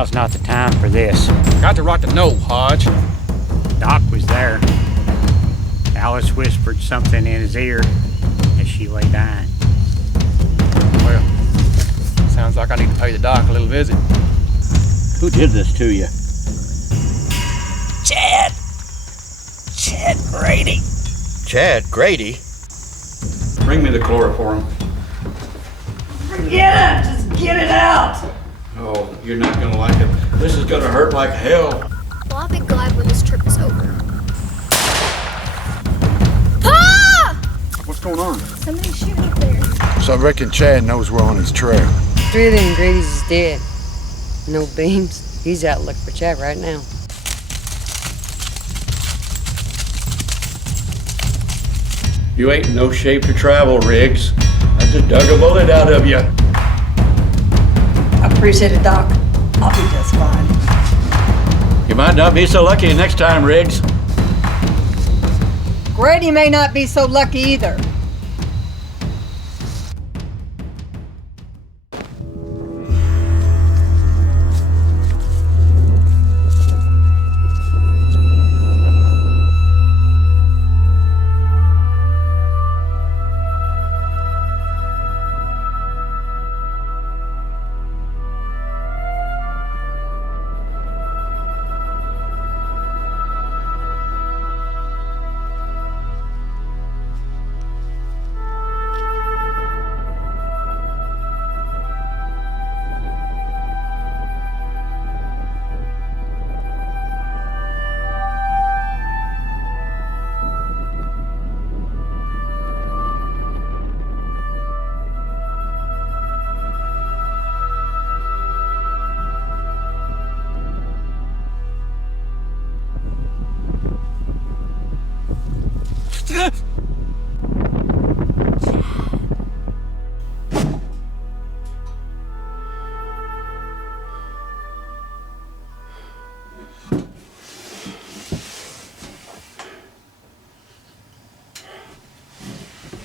Now's not the time for this. Got the right to know, Hodge. Doc was there. Alice whispered something in his ear as she lay dying. Well, sounds like I need to pay the doc a little visit. Who did this to you? Chad Grady. Chad Grady? Bring me the chloroform. Forget it! Just get it out! Oh, you're not gonna like it. This is gonna hurt like hell. Well, I'll be glad when this trip is over. Ah! What's going on? Somebody's shooting up there. So I reckon Chad knows we're on his trail. 3 of them Grady's is dead. No beams. He's out looking for Chad right now. You ain't in no shape to travel, Riggs. I just dug a bullet out of you. I appreciate it, Doc. I'll be just fine. You might not be so lucky next time, Riggs. Grady may not be so lucky either.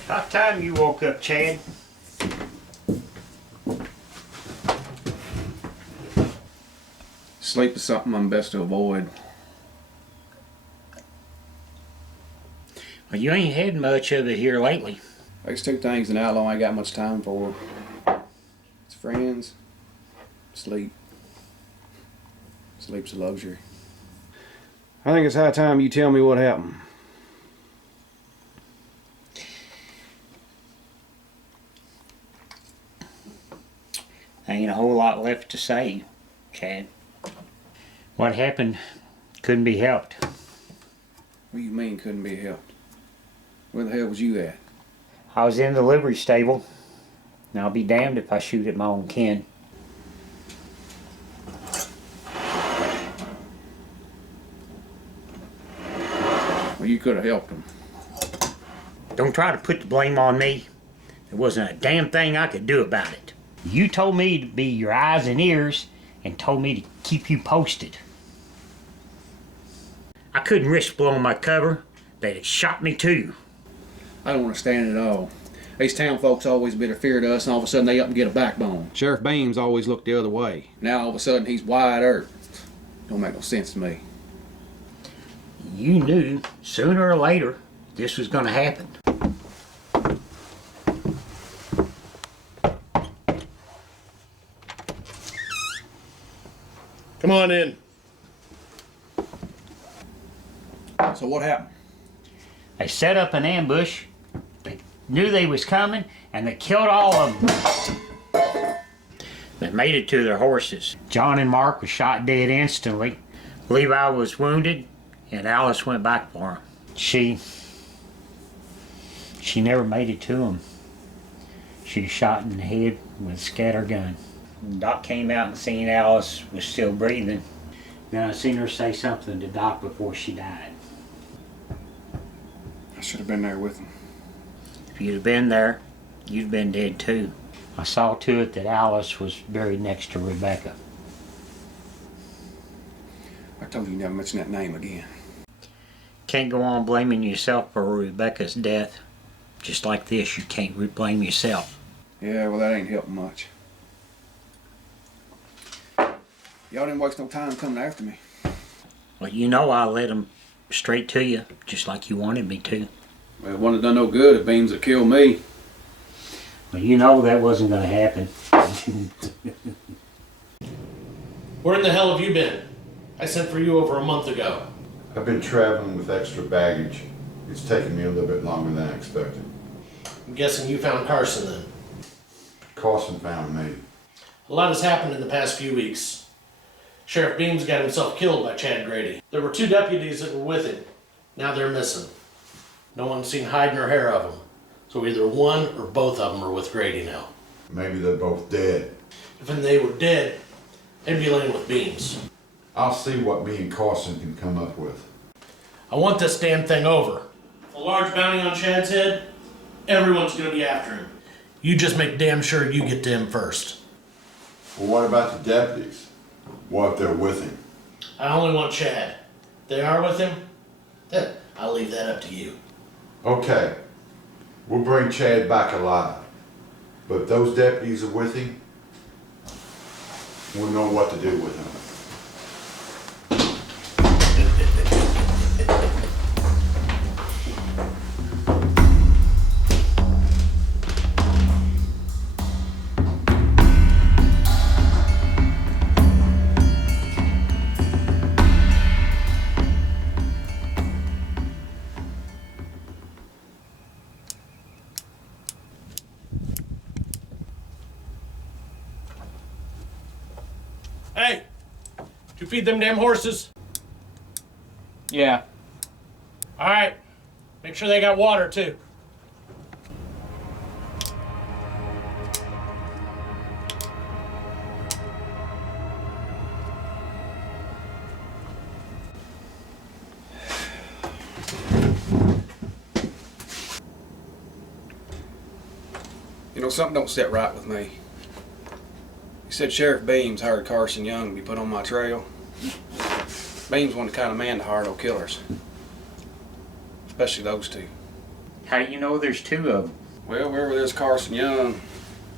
About time you woke up, Chad. Sleep is something I'm best to avoid. Well, you ain't had much of it here lately. There's 2 things an outlaw ain't got much time for. It's friends, sleep. Sleep's a luxury. I think it's high time you tell me what happened. Ain't a whole lot left to say, Chad. What happened couldn't be helped. What do you mean couldn't be helped? Where the hell was you at? I was in the livery stable, and I'll be damned if I shoot at my own kin. Well, you could have helped him. Don't try to put the blame on me. There wasn't a damn thing I could do about it. You told me to be your eyes and ears and told me to keep you posted. I couldn't risk blowing my cover. They'd have shot me too. I don't understand it at all. These town folks always been afraid of us, and all of a sudden they up and get a backbone. Sheriff Beams always looked the other way. Now all of a sudden he's wide earth. Don't make no sense to me. You knew sooner or later this was going to happen. Come on in. So what happened? They set up an ambush. They knew they was coming, and they killed all of them. They made it to their horses. John and Mark was shot dead instantly. Levi was wounded, and Alice went back for him. She never made it to him. She was shot in the head with a scatter gun. Doc came out and seen Alice was still breathing. Then I seen her say something to Doc before she died. I should have been there with him. If you'd have been there, you'd have been dead too. I saw to it that Alice was buried next to Rebecca. I told you never mention that name again. Can't go on blaming yourself for Rebecca's death. Just like this, you can't blame yourself. Yeah, well that ain't helping much. Y'all didn't waste no time coming after me. Well, you know I led them straight to you, just like you wanted me to. Well, it wouldn't have done no good if Beams had killed me. Well, you know that wasn't going to happen. Where in the hell have you been? I sent for you over a month ago. I've been traveling with extra baggage. It's taken me a little bit longer than I expected. I'm guessing you found Carson then. Carson found me. A lot has happened in the past few weeks. Sheriff Beams got himself killed by Chad Grady. There were 2 deputies that were with him. Now they're missing. No one's seen hide nor hair of them. So either one or both of them are with Grady now. Maybe they're both dead. If they were dead, they'd be laying with Beams. I'll see what me and Carson can come up with. I want this damn thing over. A large bounty on Chad's head, everyone's gonna be after him. You just make damn sure you get to him first. Well, what about the deputies? What if they're with him? I only want Chad. If they are with him, then I'll leave that up to you. Okay, we'll bring Chad back alive. But if those deputies are with him, we'll know what to do with him. Hey, did you feed them damn horses? Yeah. All right, make sure they got water too. You know, something don't sit right with me. You said Sheriff Beams hired Carson Young to be put on my trail. Beams wasn't the kind of man to hire no killers. Especially those 2. How do you know there's 2 of them? Well, wherever there's Carson Young,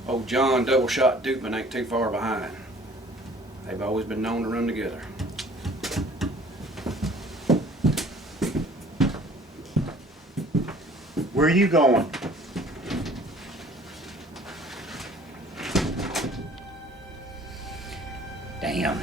old John double-shot Dukeman ain't too far behind. They've always been known to run together. Where are you going? Damn.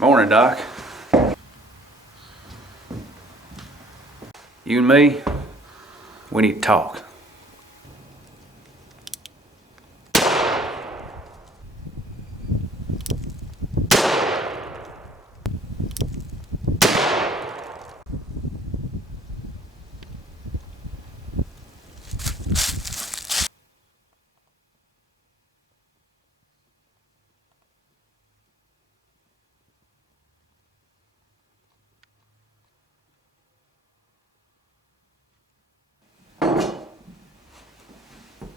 Morning, Doc. You and me, we need to talk.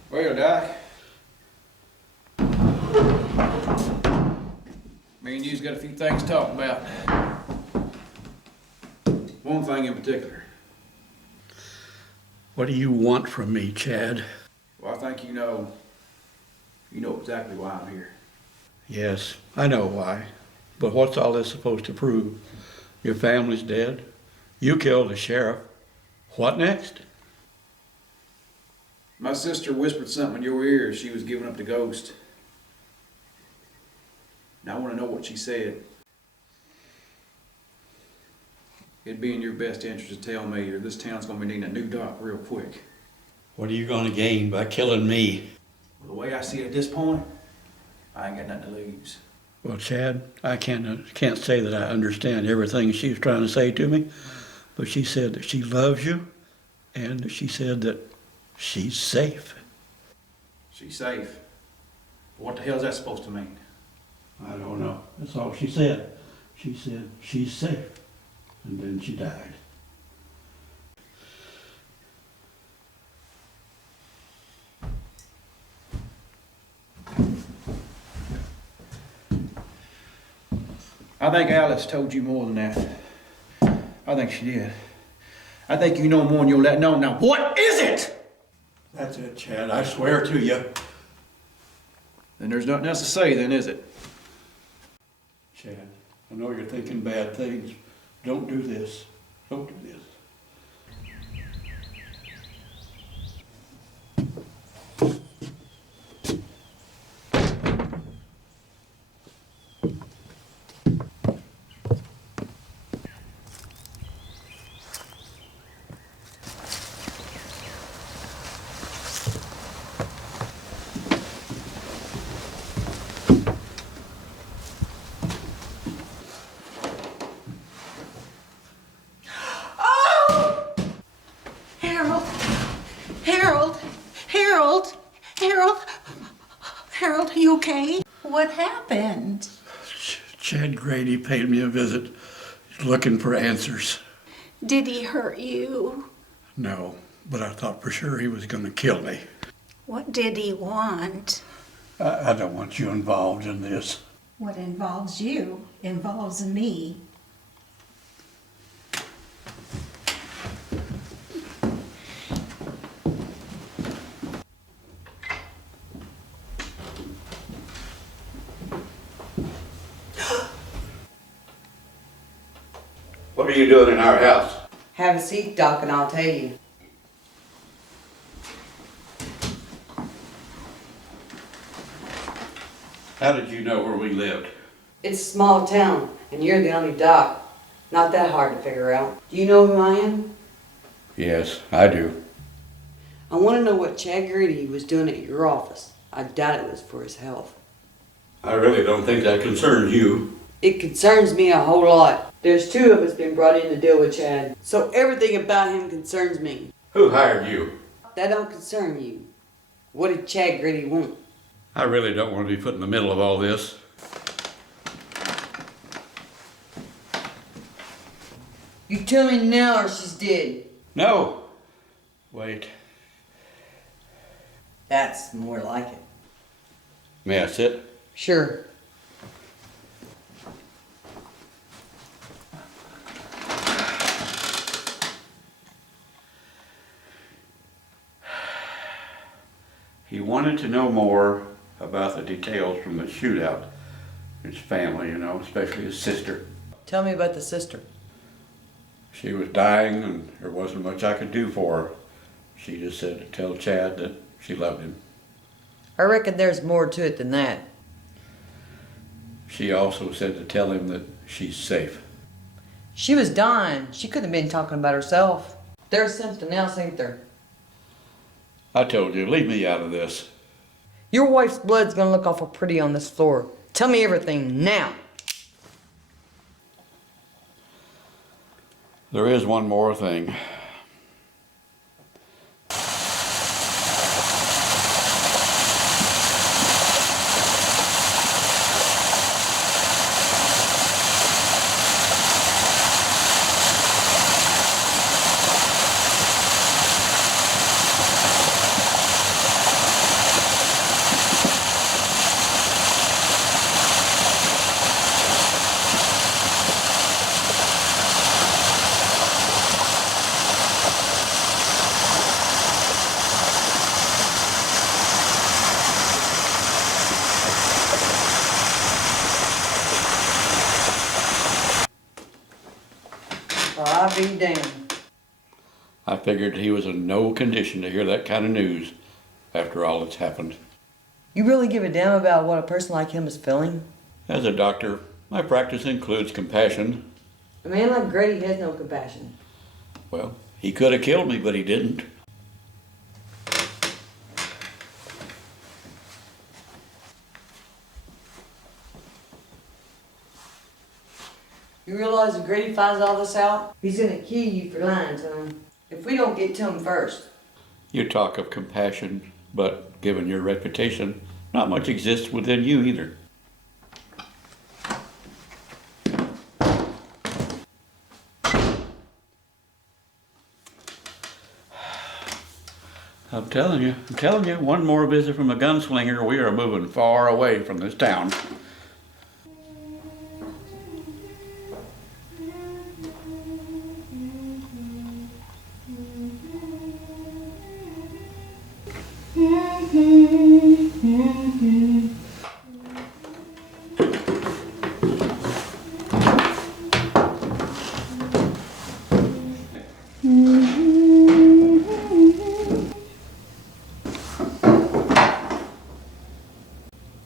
Well, Doc. Me and you's got a few things to talk about. One thing in particular. What do you want from me, Chad? Well, I think you know exactly why I'm here. Yes, I know why. But what's all this supposed to prove? Your family's dead. You killed the sheriff. What next? My sister whispered something in your ear as she was giving up the ghost. And I want to know what she said. It'd be in your best interest to tell me, or this town's gonna be needing a new doc real quick. What are you gonna gain by killing me? The way I see it at this point, I ain't got nothing to lose. Well, Chad, I can't say that I understand everything she's trying to say to me, but she said that she loves you, and she said that she's safe. She's safe. What the hell is that supposed to mean? I don't know. That's all she said. She said she's safe, and then she died. I think Alice told you more than that. I think she did. I think you know more than you'll let know. Now, what is it? That's it, Chad. I swear to you. Then there's nothing else to say, then, is it? Chad, I know you're thinking bad things. Don't do this. Don't do this. Harold, are you okay? What happened? Chad Grady paid me a visit. He's looking for answers. Did he hurt you? No, but I thought for sure he was going to kill me. What did he want? I don't want you involved in this. What involves you involves me. What are you doing in our house? Have a seat, Doc, and I'll tell you. How did you know where we lived? It's a small town, and you're the only doc. Not that hard to figure out. Do you know who I am? Yes, I do. I want to know what Chad Grady was doing at your office. I doubt it was for his health. I really don't think that concerns you. It concerns me a whole lot. There's two of us been brought in to deal with Chad, so everything about him concerns me. Who hired you? That don't concern you. What did Chad Grady want? I really don't want to be put in the middle of all this. You tell me now or she's dead. No. Wait. That's more like it. May I sit? Sure. He wanted to know more about the details from the shootout. His family, you know, especially his sister. Tell me about the sister. She was dying and there wasn't much I could do for her. She just said to tell Chad that she loved him. I reckon there's more to it than that. She also said to tell him that she's safe. She was dying. She couldn't have been talking about herself. There's something else, ain't there? I told you, leave me out of this. Your wife's blood's gonna look awful pretty on this floor. Tell me everything now. There is one more thing. I'll be damned. I figured he was in no condition to hear that kind of news after all that's happened. You really give a damn about what a person like him is feeling? As a doctor, my practice includes compassion. A man like Grady has no compassion. Well, he could have killed me, but he didn't. You realize if Grady finds all this out, he's gonna kill you for lying to him. If we don't get to him first. You talk of compassion, but given your reputation, not much exists within you either. I'm telling you, one more visit from a gunslinger, we are moving far away from this town.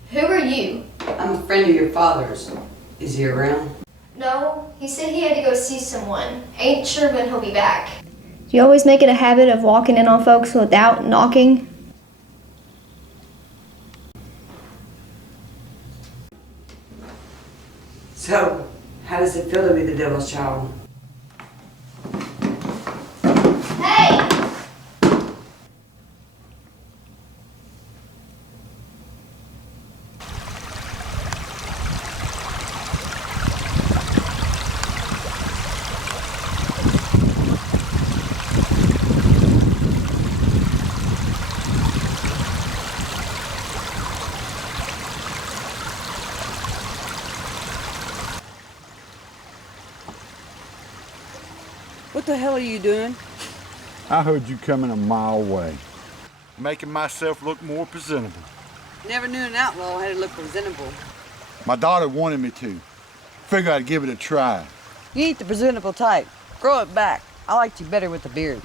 Who are you? I'm a friend of your father's. Is he around? No, he said he had to go see someone. Ain't sure when he'll be back. Do you always make it a habit of walking in on folks without knocking? So, how does it feel to be the devil's child? Hey! What the hell are you doing? I heard you coming a mile away. Making myself look more presentable. Never knew an outlaw had to look presentable. My daughter wanted me to. Figured I'd give it a try. You ain't the presentable type. Grow it back. I liked you better with the beard.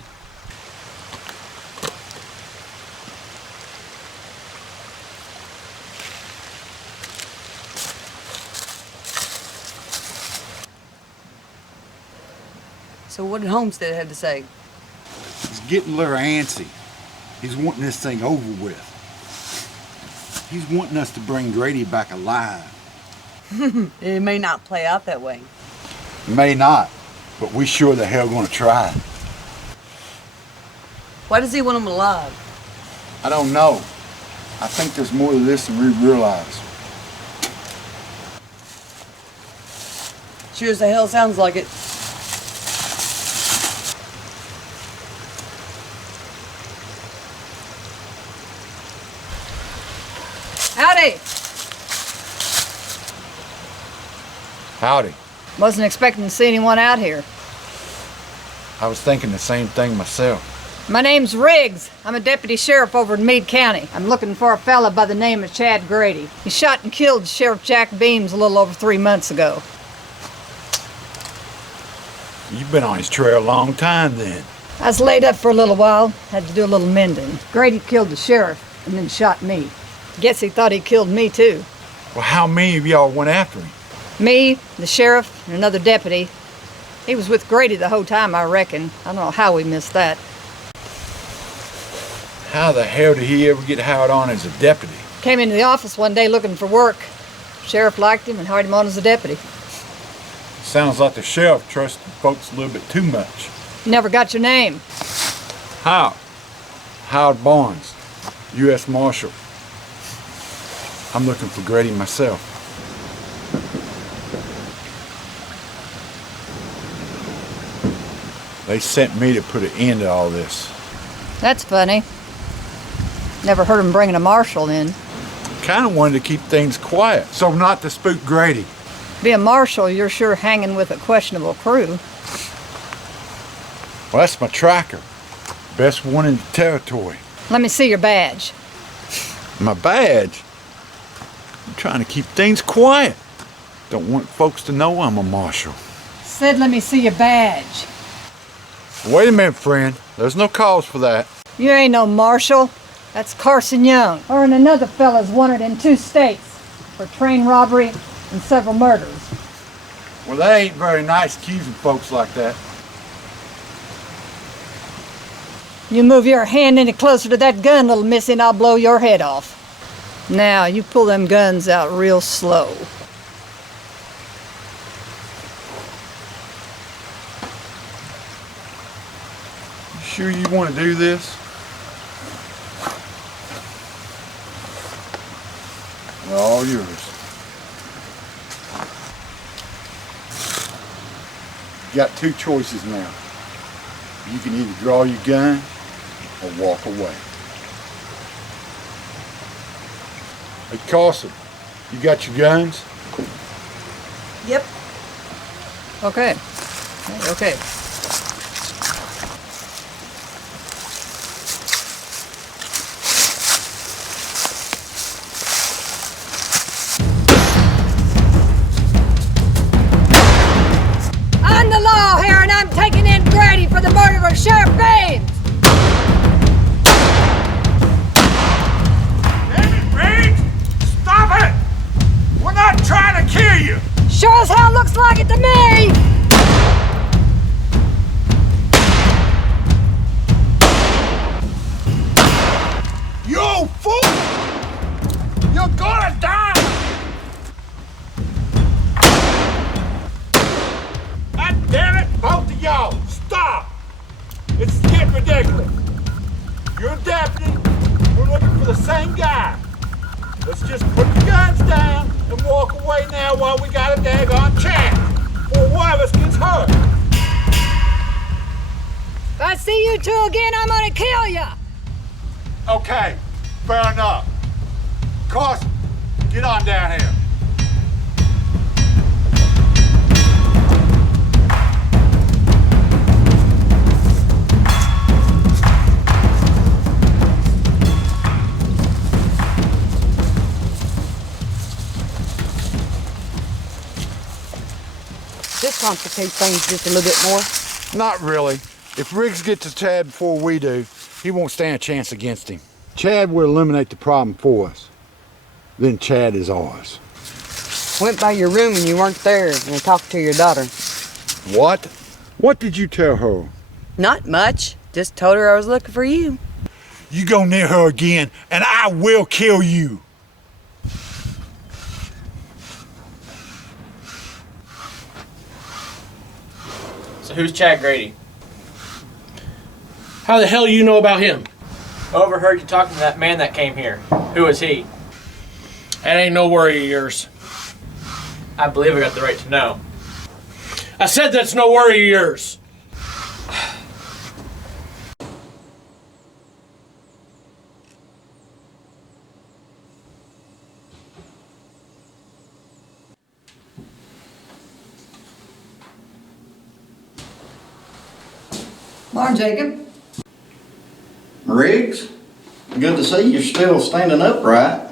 So what did Homestead have to say? He's getting a little antsy. He's wanting this thing over with. He's wanting us to bring Grady back alive. It may not play out that way. May not, but we sure the hell gonna try. Why does he want him alive? I don't know. I think there's more to this than we realize. Sure as the hell sounds like it. Howdy! Howdy. Wasn't expecting to see anyone out here. I was thinking the same thing myself. My name's Riggs. I'm a deputy sheriff over in Meade County. I'm looking for a fella by the name of Chad Grady. He shot and killed Sheriff Jack Beams a little over 3 months ago. You've been on his trail a long time then. I was laid up for a little while, had to do a little mending. Grady killed the sheriff and then shot me. Guess he thought he killed me too. Well, how many of y'all went after him? Me, the sheriff, and another deputy. He was with Grady the whole time, I reckon. I don't know how we missed that. How the hell did he ever get hired on as a deputy? Came into the office one day looking for work. Sheriff liked him and hired him on as a deputy. Sounds like the sheriff trusted folks a little bit too much. Never got your name. Howard Barnes, U.S. Marshal. I'm looking for Grady myself. They sent me to put an end to all this. That's funny. Never heard him bringing a marshal in. Kind of wanted to keep things quiet, so not to spook Grady. Be a marshal, you're sure hanging with a questionable crew. Well, that's my tracker. Best one in the territory. Let me see your badge. My badge? I'm trying to keep things quiet. Don't want folks to know I'm a marshal. Said let me see your badge. Wait a minute, friend. There's no cause for that. You ain't no marshal. That's Carson Young. Her and another fella's wanted in 2 states for train robbery and several murders. Well, that ain't very nice accusing folks like that. You move your hand any closer to that gun, little missy, and I'll blow your head off. Now, you pull them guns out real slow. You sure you want to do this? They're all yours. You got 2 choices now. You can either draw your gun or walk away. Hey, Carson, you got your guns? Yep. Okay. Okay. I'm the law here, and I'm taking in Grady for the murder of Sheriff Baines. Stop it! We're not trying to kill you! Sure as hell looks like it to me! You fool! You're gonna die! God damn it, both of y'all! Stop! It's getting ridiculous. You're a deputy. We're looking for the same guy. Let's just put the guns down and walk away now while we got a daggone chance. Before one of us gets hurt. If I see you 2 again, I'm gonna kill ya! Okay, fair enough. Carson, get on down here. This complicates things just a little bit more. Not really. If Riggs gets to Chad before we do, he won't stand a chance against him. Chad will eliminate the problem for us. Then Chad is ours. Went by your room and you weren't there, and I talked to your daughter. What? What did you tell her? Not much. Just told her I was looking for you. You go near her again, and I will kill you. So who's Chad Grady? How the hell do you know about him? I overheard you talking to that man that came here. Who is he? That ain't no worry of yours. I believe I got the right to know. I said that's no worry of yours. Morning, Jacob. Riggs, good to see you're still standing upright.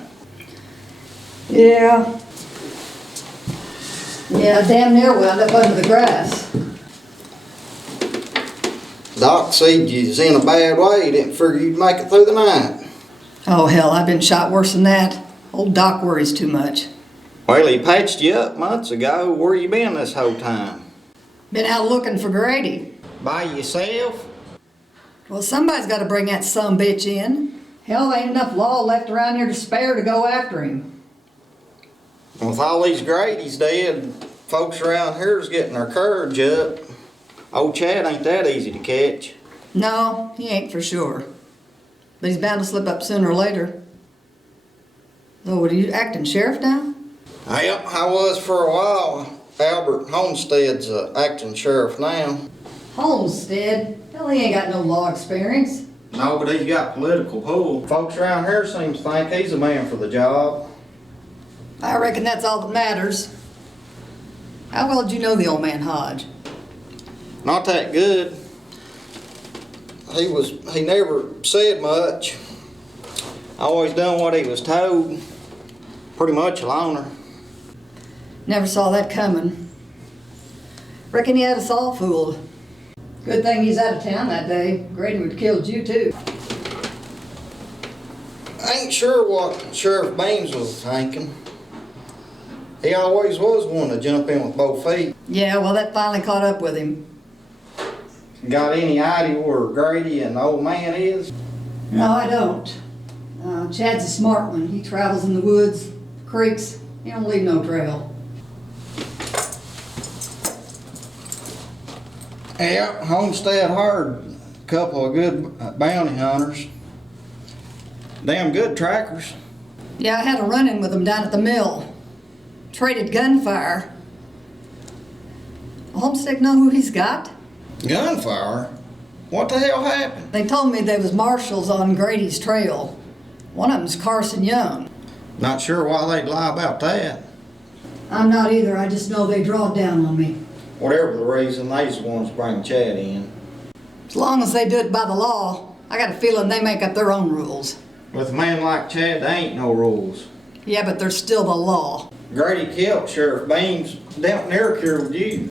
Yeah. Yeah, damn near wound up under the grass. Doc said you was in a bad way. He didn't figure you'd make it through the night. Oh, hell, I've been shot worse than that. Old Doc worries too much. Well, he patched you up months ago. Where you been this whole time? Been out looking for Grady. By yourself? Well, somebody's got to bring that sumbitch in. Hell, there ain't enough law left around here to spare to go after him. With all these Gradys dead, folks around here's getting their courage up. Old Chad ain't that easy to catch. No, he ain't for sure. But he's bound to slip up sooner or later. Oh, what are you acting sheriff now? Yep, I was for a while. Albert Homestead's acting sheriff now. Homestead? Hell, he ain't got no law experience. No, but he's got political pull. Folks around here seem to think he's a man for the job. I reckon that's all that matters. How well did you know the old man Hodge? Not that good. He never said much. Always done what he was told. Pretty much a loner. Never saw that coming. Reckon he had us all fooled. Good thing he's out of town that day. Grady would have killed you too. I ain't sure what Sheriff Beams was thinking. He always was one to jump in with both feet. Yeah, well, that finally caught up with him. Got any idea where Grady and the old man is? No, I don't. Chad's a smart one. He travels in the woods, creeks. He don't leave no trail. Yeah, Homestead hired a couple of good bounty hunters. Damn good trackers. Yeah, I had a run-in with him down at the mill. Traded gunfire. Homestead know who he's got? Gunfire? What the hell happened? They told me there was marshals on Grady's trail. One of them's Carson Young. Not sure why they'd lie about that. I'm not either. I just know they draw down on me. Whatever the reason, they's the ones bring Chad in. As long as they do it by the law, I got a feeling they make up their own rules. With a man like Chad, there ain't no rules. Yeah, but there's still the law. Grady killed Sheriff Beams. Don't near killed you.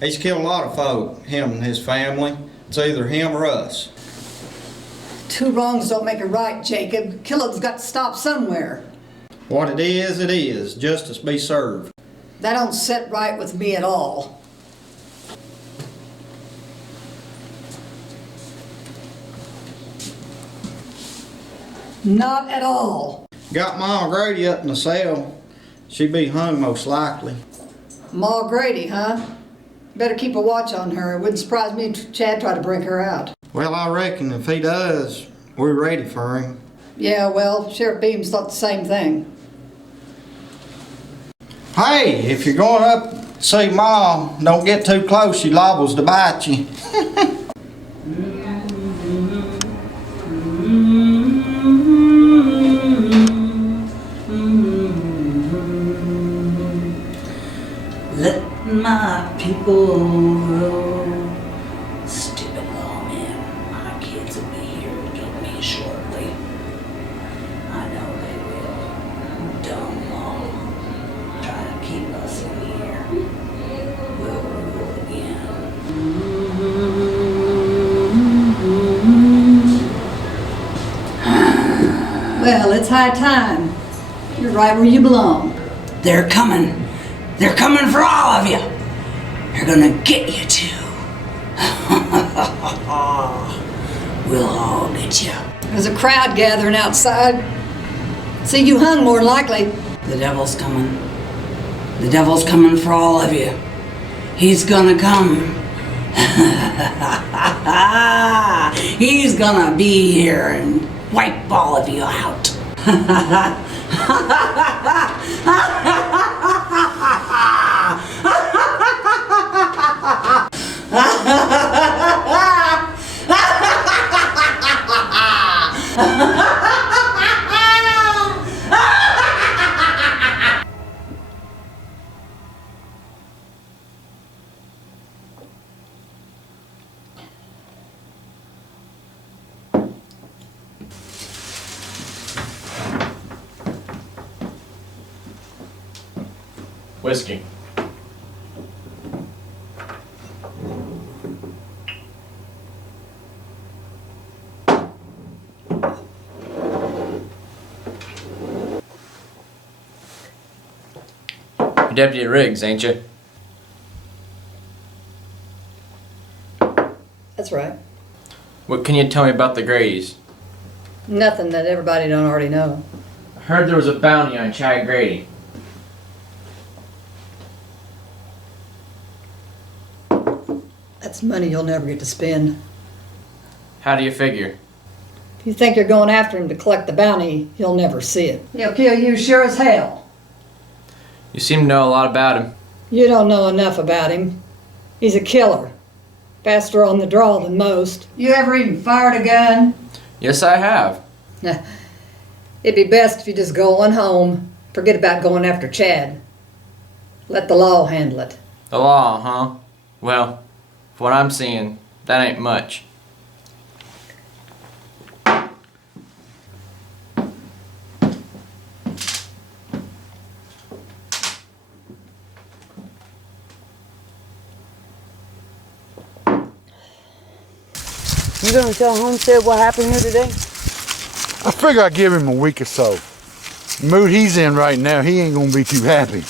He's killed a lot of folk, him and his family. It's either him or us. Two wrongs don't make a right, Jacob. Killing's got to stop somewhere. What it is. Justice be served. That don't sit right with me at all. Not at all. Got Ma Grady up in the cell. She'd be hung most likely. Ma Grady, huh? Better keep a watch on her. It wouldn't surprise me if Chad tried to bring her out. Well, I reckon if he does, we're ready for him. Yeah, well, Sheriff Beams thought the same thing. Hey, if you're going up to see Ma, don't get too close. She liables to bite you. Let my people grow. Stupid lawmen. My kids will be here to get me shortly. I know they will. Dumb law. Try to keep us in here. We'll rule again. Well, it's high time. You're right where you belong. They're coming. They're coming for all of you. They're gonna get you too. We'll all get you. There's a crowd gathering outside. See you hung more than likely. The devil's coming. The devil's coming for all of you. He's gonna come. He's gonna be here and wipe all of you out. Whiskey. You're Deputy Riggs, ain't you? That's right. What can you tell me about the Gradys? Nothing that everybody don't already know. I heard there was a bounty on Chad Grady. That's money you'll never get to spend. How do you figure? If you think you're going after him to collect the bounty, you'll never see it. He'll kill you sure as hell. You seem to know a lot about him. You don't know enough about him. He's a killer. Faster on the draw than most. You ever even fired a gun? Yes, I have. It'd be best if you just go on home. Forget about going after Chad. Let the law handle it. The law, huh? Well, from what I'm seeing, that ain't much. You gonna tell Homestead what happened here today? I figure I'd give him a week or so. The mood he's in right now, he ain't gonna be too happy.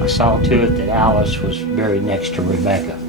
I saw to it that Alice was buried next to Rebecca.